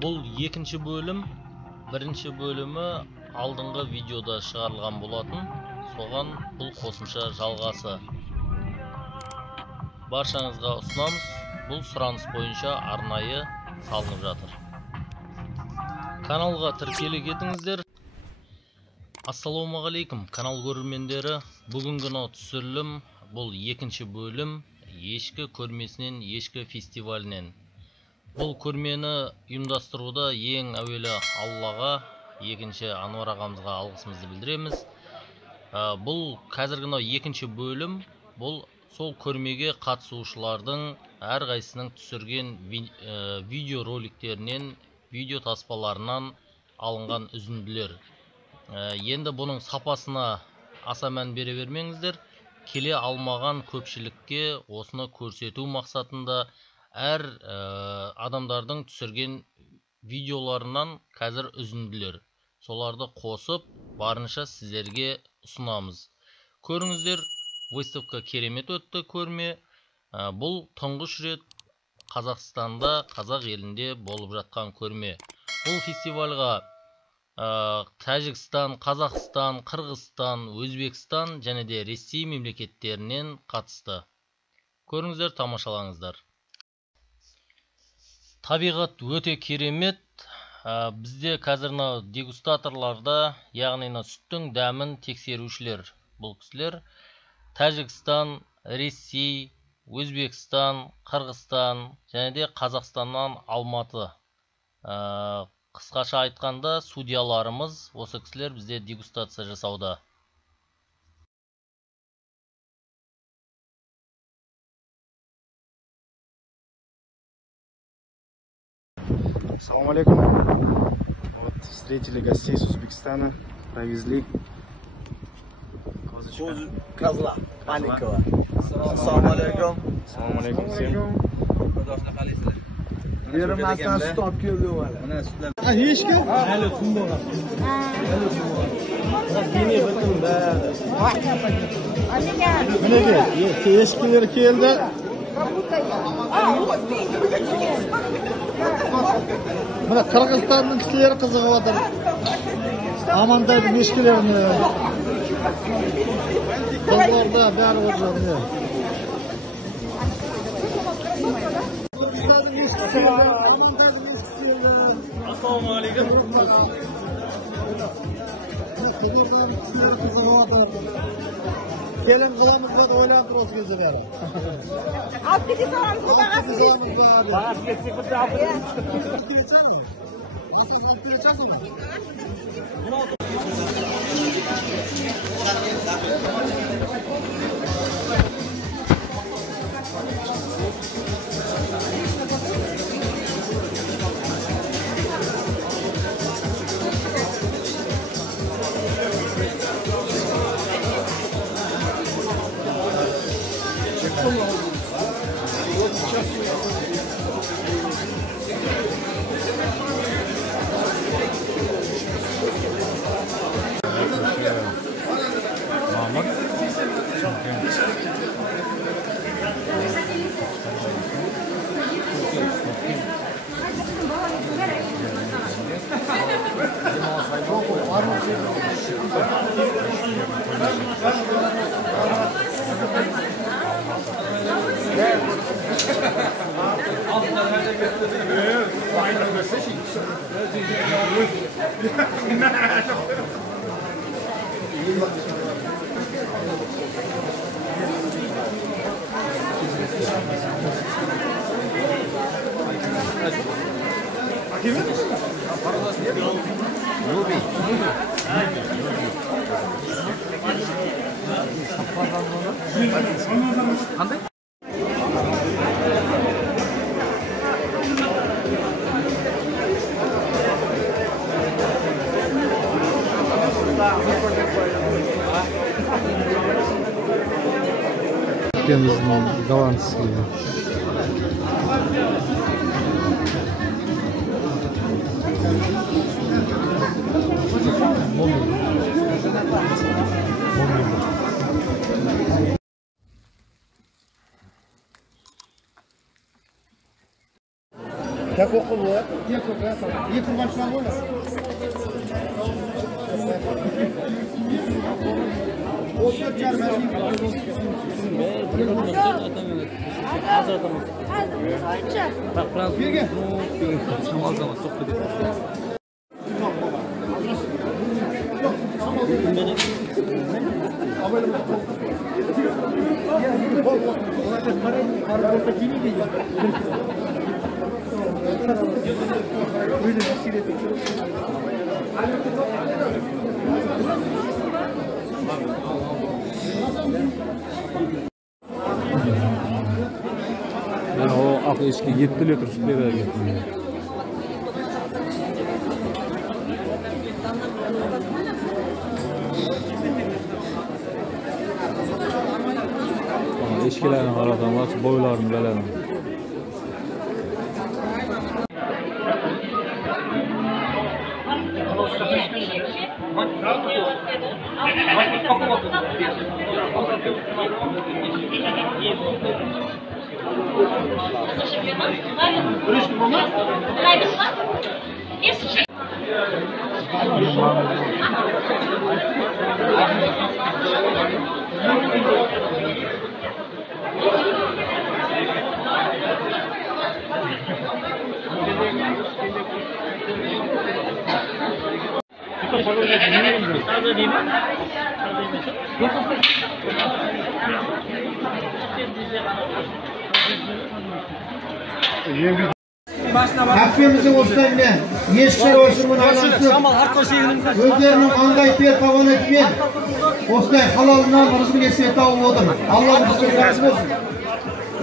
Бұл екінші бөлім, бірінші бөлімі алдыңғы видеода шығарылған болатын, соған бұл қосымша жалғасы. Баршаңызға ұсынамыз, бұл сұраныс бойынша арнайы салынып жатыр. Каналға тіркеле кетіңіздер. Ассалаумағалейкум, канал көрермендері. Бүгінгі түсірілім бұл екінші бөлім, ешкі көрмесінен, ешкі фестивалінен. Бұл көрмені ұйымдастыруда ең әуелі Аллаға, екінші Ануар ағамызға алғысымызды білдіреміз. Бұл қазіргі екінші бөлім, бұл сол көрмеге қатысушылардың әрқайсының түсірген видеороликтерінен, видео таспаларынан алынған үзінділер. Енді бұның сапасына аса мән бере бермеңіздер. Келе алмаған көпшілікке осыны көрсету мақсатында әр адамдардың түсірген видеоларынан қазір үзінділер. Соларды қосып, барынша сіздерге ұсынамыз. Көріңіздер, выставка керемет өтті көрме. Бұл тұңғыш рет Қазақстанда, қазақ елінде болып жатқан көрме. Бұл фестивальға Тәжікстан, Қазақстан, Қырғызстан, Өзбекстан және де Ресей мемлекеттерінен қатысты. Көріңіздер, тамашалаңыздар. Табиғат өте керемет. Бізде қазір дегустаторларда, яғни сүттің дәмін тексерушілер. Бұл кісілер Тәжікстан, Ресей, Өзбекстан, Қырғызстан және де Қазақстаннан Алматы. Қысқаша айтқанда, судьяларымыз, осы кісілер бізде дегустация жасауда. Ассаламу алейкум. Вот встретили гостей с Узбекистана, провезли козла маленького. Ассаламу алейкум. Ассаламу алейкум всем. Berimazdan süt olib keldi o'g'li. Mana sutlar. Hech kim? Hali kun bo'ladi. Nimaga? Eshiklar keldi. Mana Qirg'izistonning kishilari qiziqyotir. Amandagi eshiklarni. Qizlarda bari o'zlari. Assalomu alaykum. Kelin qilamiz deb o'ylab turibsiz o'zi beri. Altıki salamız bu bağası. Bağası geçecek bir daha. Hasan geçersin mi? Голландские. Как около было? Не курбанчылар ғой. Ben o ak eski 7 litre süt vereyim. Eskilerin aradan var, boylarını gelelim. Hafifimizin ustanına yeşil olsun anlatıp özlerinin аңдай пер табан etmen осылай халалынан рызқын есебе тауып отыр. Алла біздің разы болсын.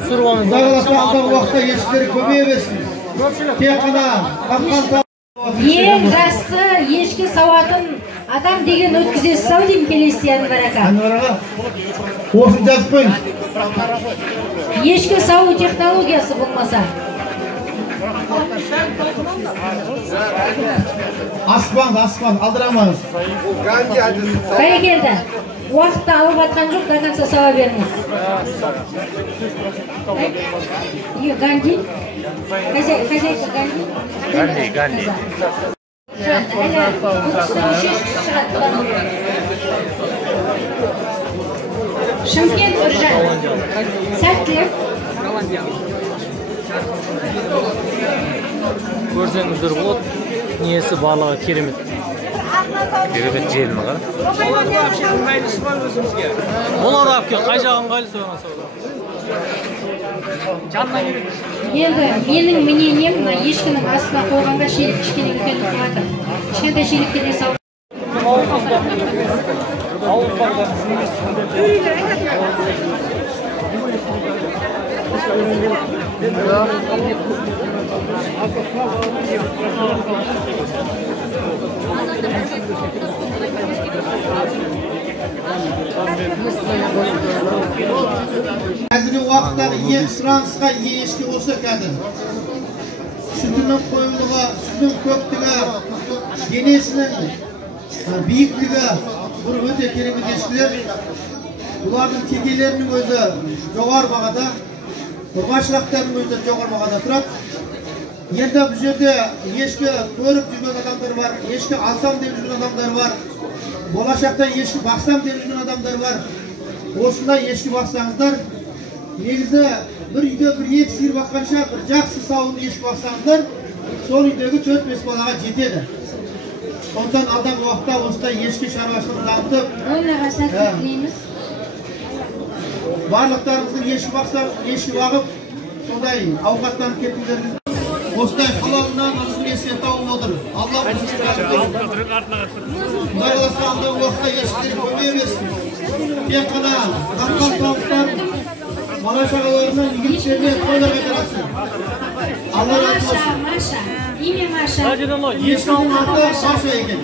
Құдай қаласа алдағы уақытта ешкілері көбейе берсін. Тек қана тапқан Ең жақсы ешкі сауатын адам деген өткізесіз ау деймін келесі Әнвараға. Осын жазып қойыңыз. Ешкі сау технологиясы болмаса. Аспан, алдырамаңыз. Бәрекелді. Уақытта алып атқан жоқ, до конца сауа беріңіз. Ганди? Хозяйка Ганди? Ганди. Шымкент Үржан. Сәттілік. Көрсеңіздер болады, несі балығы керемет. Керемет желіні қара. Болады апке, қай жағын қайлысы оған сауда. Енді менің мнением ешкінің астына қойғанға кішкене үлкен қылады. Кішкентай шелікке де сау. Қазіргі уақыттағы ең сұранысқа ие ешкі осы қазір. Сүтінің қойылығы, сүтінің көптігі, денесінің биіктігі бұл өте керемет ешкілер. Бұлардың текелерінің өзі жоғары бағада, ұрғашылақтарының өзі жоғары бағада тұрады. Енді бұл жерде ешкі көріп жүрген адамдар бар, ешкі алсам деп жүрген адамдар бар, болашақта ешкі бақсам деп жүрген адамдар бар. Осындай ешкі бақсаңыздар, негізі бір үйде бір екі сиыр баққанша бір жақсы сауынды ешкі бақсаңыздар, сол үйдегі 4-5 балаға жетеді. Сондықтан алдағы уақытта осындай ешкі шаруашылығын дамытып, Ойнаға сәттілік тілейміз. барлықтарыңыздың ешкі бағып, сондай ауқаттанып кеттіңдеріңіз. Осындай халалынан рызқын есебе тауып отыр. Алла біздің разы болсын. Құдай қаласа алдағы уақытта ешкілер көбейе берсін. Тек қана тапқан тауықтар бала шағаларынан игіліктеріне қойлар қайтарасың. Алла разы болсын. Маша. Име Маша. Ешкінің аты Маша екен.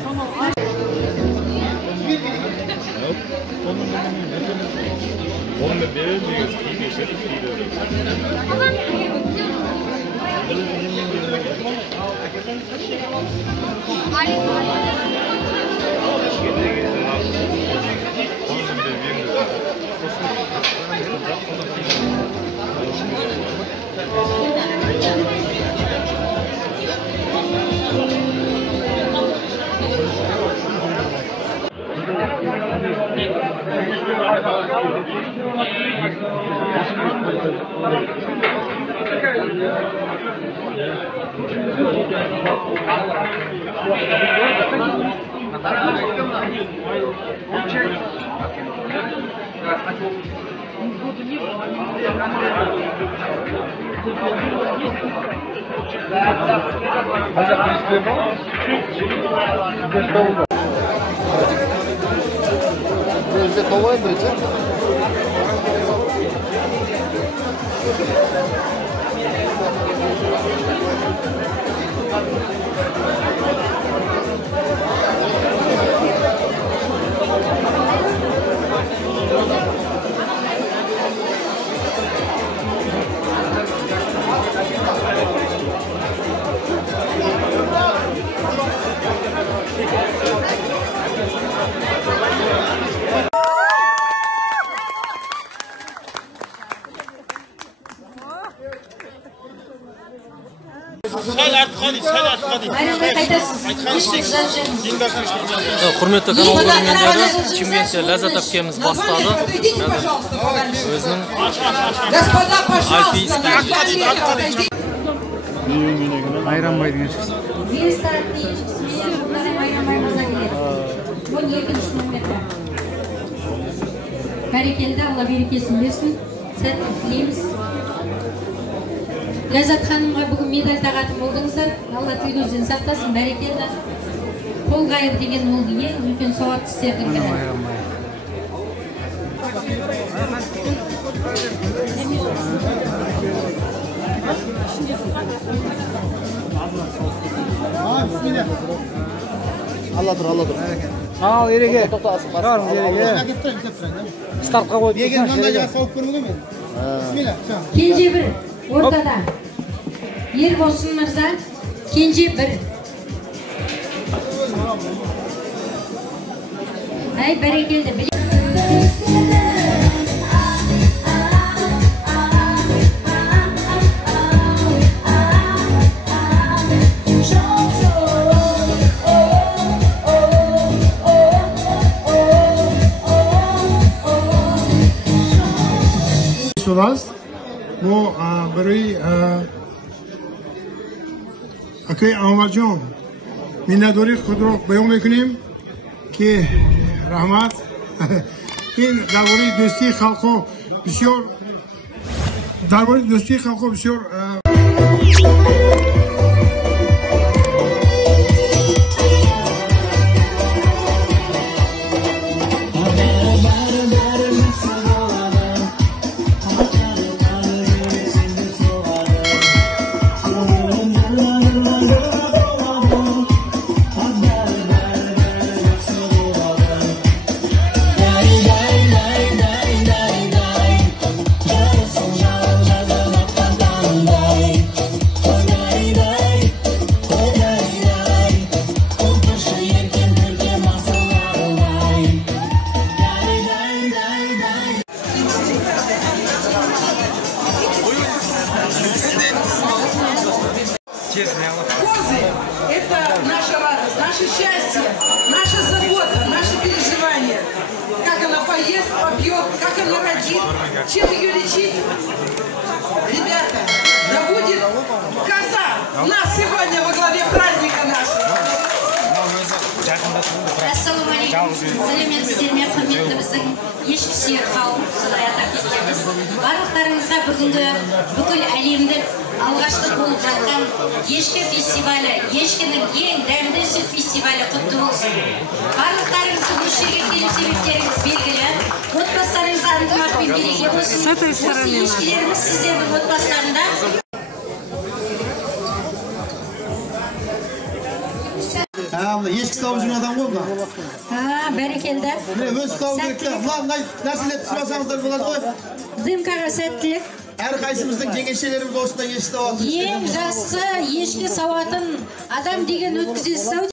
Құрметті канал көрермендері, Чимкентте Ләззат әпкеміз бастады. Өзінің альпийский Айранбай деген шықсын. 12-ші номерді. Бәрекелді, Алла берекесін берсін. Сәттілік тілейміз. Ләззат ханымға бүгін медаль тағатын болдыңыздар. Алла тіл-көзден сақтасын, бәрекелді. Қол қайыр деген ол ең үлкен сауапты істердің бірі. Алла тұр. Ал, ереге. Шығарыңыз ереге. Стартқа қойып тұрсаңыз. Кенже бір, ортада. Ербосын мырза, кенже бір. Әй, бәрекелді. Bu برای اکای احمد جان مینداری خود را بیان میکنیم که رحمت این درباره دوستی خلقو بسیار Это наша радость, наше счастье, наша забота, наше переживание. Как она поест, попьет, как она родит, чем ее лечить. Ребята, да будет коза у нас сегодня во главе праздника нашего. Ассалаумалейкум. Сәлеметсіздер ме, құрметті біздің ешкі сүйер қауым, солай атап кеткенбіз. Барлықтарыңызға бүгінгі бүкіл әлемдік алғашқы болып жатқан ешкі фестивалі, ешкінің ең дәмді сүт фестивалі құтты болсын. Барлықтарыңызды бұл жерге келу себептеріңіз белгілі. Отбасыларыңызға ынтымақ пен береке болсын. Осы ешкілеріміз сіздердің отбасыларында. Ешкі сауып жүрген адам ғой мына. Бәрекелді. Өз сауып керекті. Мына нәрселерді сұрасаңыздар болады ғой. ДМК-ға сәттілік. Әрқайсымыздың жеңешелеріміз осында ешкі сауатын. Ең жақсы ешкі сауатын адам деген өткізесіз ау.